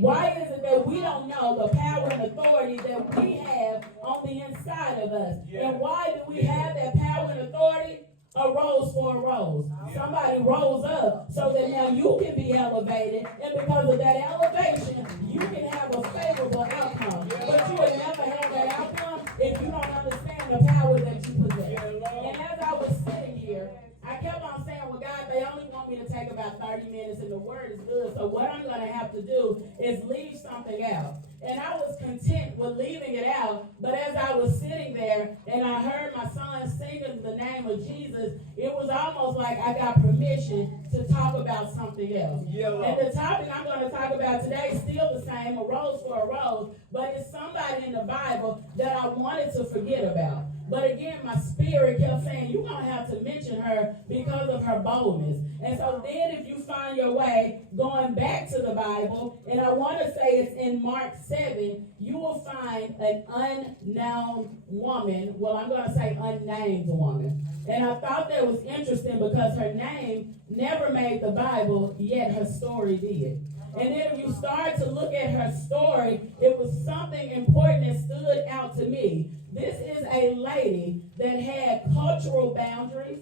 Why is it that we don't know the power and authority that we have on the inside of us? And why do we have that power and authority? A rose for a rose. Somebody rose up so that now you can be elevated, and because of that elevation, you can have a favorable outcome. But you will never have that outcome if you don't understand the power that you possess. And as I was sitting here, I kept on saying, well, God, they only want me to take about 30 minutes, and the word is good. So what I'm going to have to do is leave something out. And I was content with leaving it out, but as I was sitting there and I heard my son singing the name of Jesus, it was almost like I got permission to talk about something else. And the topic I'm going to talk about today is still the same, a rose for a rose, but it's somebody in the Bible that I wanted to forget about. But again, my spirit kept saying, you're going to have to mention her because of her boldness. And so then if you find your way going back to the Bible, and I want to say it's in Mark 7, you will find an unknown woman. Well, I'm going to say unnamed woman. And I thought that was interesting because her name never made the Bible, yet her story did. And then if you start to look at her story, it was something important that stood out to me. This is a lady that had cultural boundaries.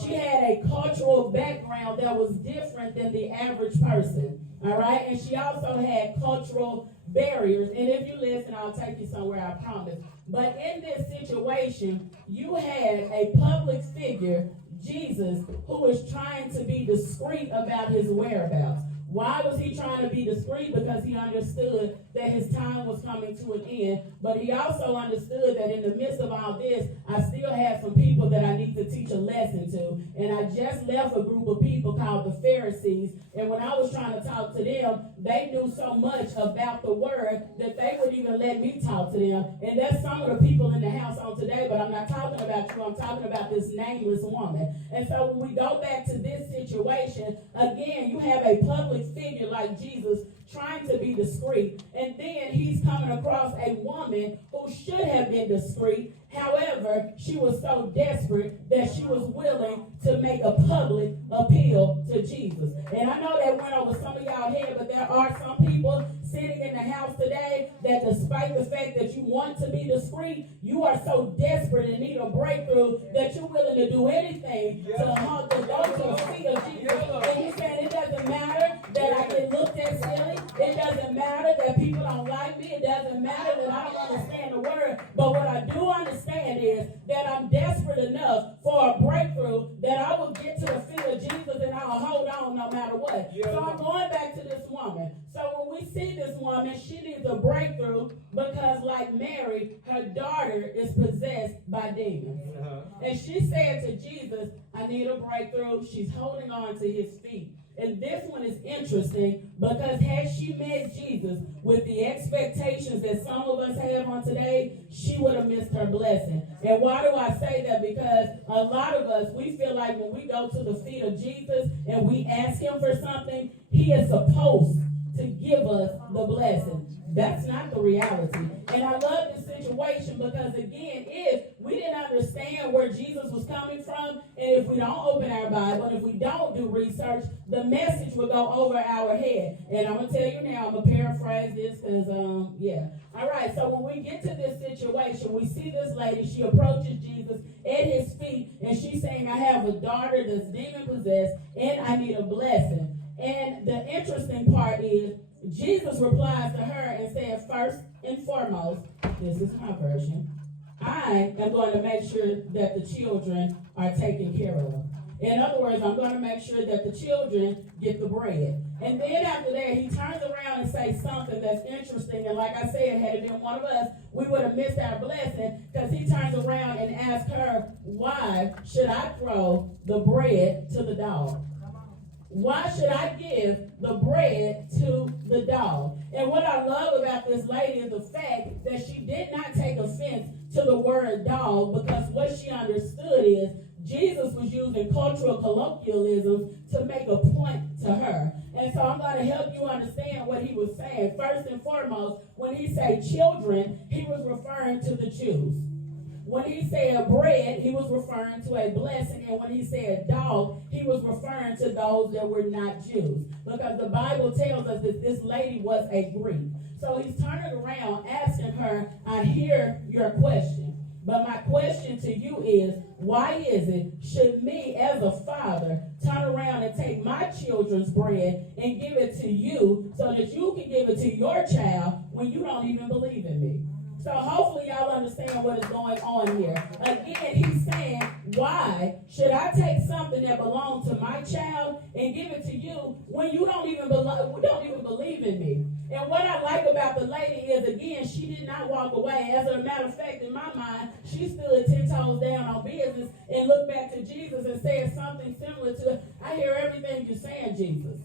She had a cultural background that was different than the average person. All right? And she also had cultural barriers. And if you listen, I'll take you somewhere, I promise. But in this situation, you had a public figure, Jesus, who was trying to be discreet about his whereabouts. Why was he trying to be discreet? Because he understood that his time was coming to an end. But he also understood that in the midst of all this, I still have some people that I need to teach a lesson to. And I just left a group of people called the Pharisees. And when I was trying to talk to them, they knew so much about the word that they wouldn't even let me talk to them. And that's some of the people in the house on today, but I'm not talking about you. I'm talking about this nameless woman. And so when we go back to this situation, again, you have a public figure like Jesus trying to be discreet, and then he's coming across a woman who should have been discreet. However, she was so desperate that she was willing to make a public appeal to Jesus. And I know that went over some of y'all head, but there are some people sitting in the house today that despite the fact that you want to be discreet, you are so desperate and need a breakthrough that you're willing to do anything to go to the feet of Jesus. And he said, it doesn't matter that I get looked at silly. It doesn't matter that people don't like me. It doesn't matter that I don't understand the word. But what I do understand is that I'm desperate enough for a breakthrough that I will get to the feet of Jesus and I will hold on no matter what. So I'm going back to this woman. So when we see this woman, she needs a breakthrough because like Mary, her daughter is possessed by demons. And she said to Jesus, I need a breakthrough. She's holding on to his feet. And this one is interesting because had she met Jesus with the expectations that some of us have on today, she would have missed her blessing. And why do I say that? Because a lot of us, we feel like when we go to the feet of Jesus and we ask him for something, he is supposed to give us the blessing. That's not the reality. And I love this situation because, again, if we didn't understand where Jesus was coming from, and if we don't open our Bible, and if we don't do research, the message will go over our head. And I'm going to tell you now, I'm going to paraphrase this because, All right, so when we get to this situation, we see this lady, she approaches Jesus at his feet, and she's saying, I have a daughter that's demon-possessed, and I need a blessing. And the interesting part is, Jesus replies to her and said, first and foremost, this is my version, I am going to make sure that the children are taken care of. In other words, I'm going to make sure that the children get the bread. And then after that, he turns around and says something that's interesting. And like I said, had it been one of us, we would have missed our blessing because he turns around and asks her, why should I throw the bread to the dog? Why should I give the bread to the dog? And what I love about this lady is the fact that she did not take offense to the word dog, because what she understood is Jesus was using cultural colloquialism to make a point to her. And so I'm going to help you understand what he was saying. First and foremost, when he said children, he was referring to the Jews. When he said bread, he was referring to a blessing. And when he said dog, he was referring to those that were not Jews. Because the Bible tells us that this lady was a Greek. So he's turning around asking her, I hear your question. But my question to you is, why is it, should me as a father turn around and take my children's bread and give it to you so that you can give it to your child when you don't even believe in me? So hopefully y'all understand what is going on here. Again, he's saying, why should I take something that belongs to my child and give it to you when you don't even believe in me? And what I like about the lady is, again, she did not walk away. As a matter of fact, in my mind, she stood 10 toes down on business and looked back to Jesus and said something similar to, I hear everything you're saying, Jesus.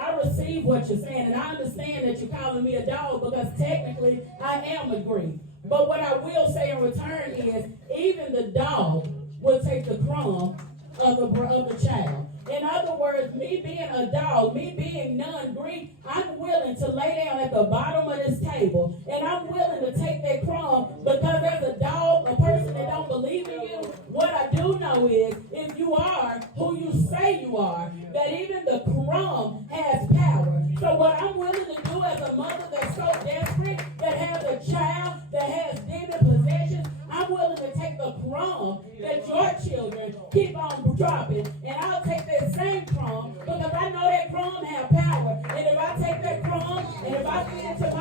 I receive what you're saying, and I understand that you're calling me a dog because technically I am a Greek. But what I will say in return is, even the dog will take the crumb of the child. In other words, me being a dog, me being non-Greek, I'm willing to lay down at the bottom of this table, and I'm willing to take that crumb because as a dog, a person that don't believe in you, what I do know is, if you are who you say you are, that even the crumb has power. So what I'm willing to do as a mother that's so desperate, that has a child that has demon possession, I'm willing to take the crumb that your children keep on dropping, and I'll take that same crumb because I know that crumb has power. And if I take that crumb and if I feed it to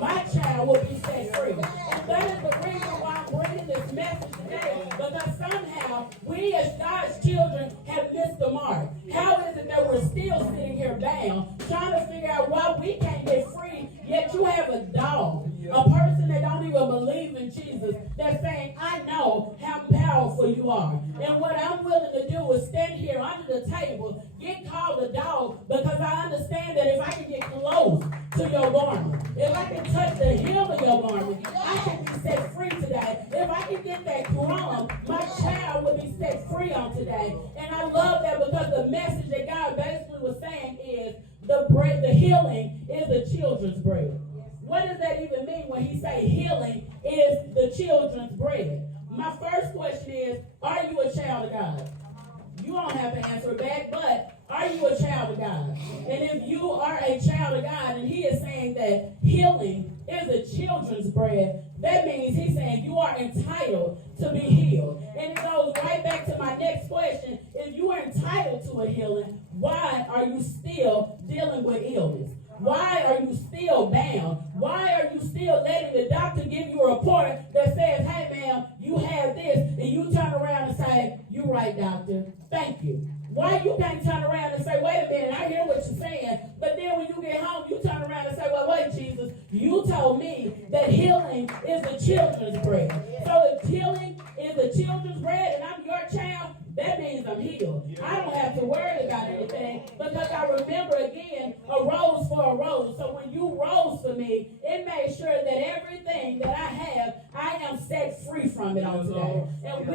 my child will be set free. And that is the reason why I'm bringing this message today, because somehow we as God's children have missed the mark. How is it that we're still sitting here bound, trying to figure out why we can't get free, yet you have a dog, a person that don't even believe in Jesus, that's saying, I know how powerful you are. And what I'm willing to do is stand here under the table, get called a dog, because I understand that if I can get close to your garment, if I can touch the hem of your garment, I can be set free today. If I can get that crumb, my child will be set free on today. And I love that because the message that God basically was saying is the healing is the children's bread. What does that even mean when he say healing is the children's bread? My first question is, are you a child of God? You don't have to answer back, but are you a child of God? And if you are a child of God and he is saying that healing is the children's bread, that means he's saying you are entitled to be healed. And it goes right back to my next question. If you are entitled to a healing, why are you still dealing with illness? Why are you still bound? Why are you still letting the doctor give you a report that says, hey, ma'am, you have this, and you turn around and say, you're right, doctor, thank you. Why you can't turn around and say, wait a minute, I hear what you're saying, but then when you get home, you turn around and say, well, wait, Jesus, you told me that healing is the children's bread. So if healing is the children's bread and I'm your child, that means I'm healed. I don't have to worry about anything because I remember, again, a rose for a rose. So when you rose for me, it made sure that everything that I have, I am set free from it on today. And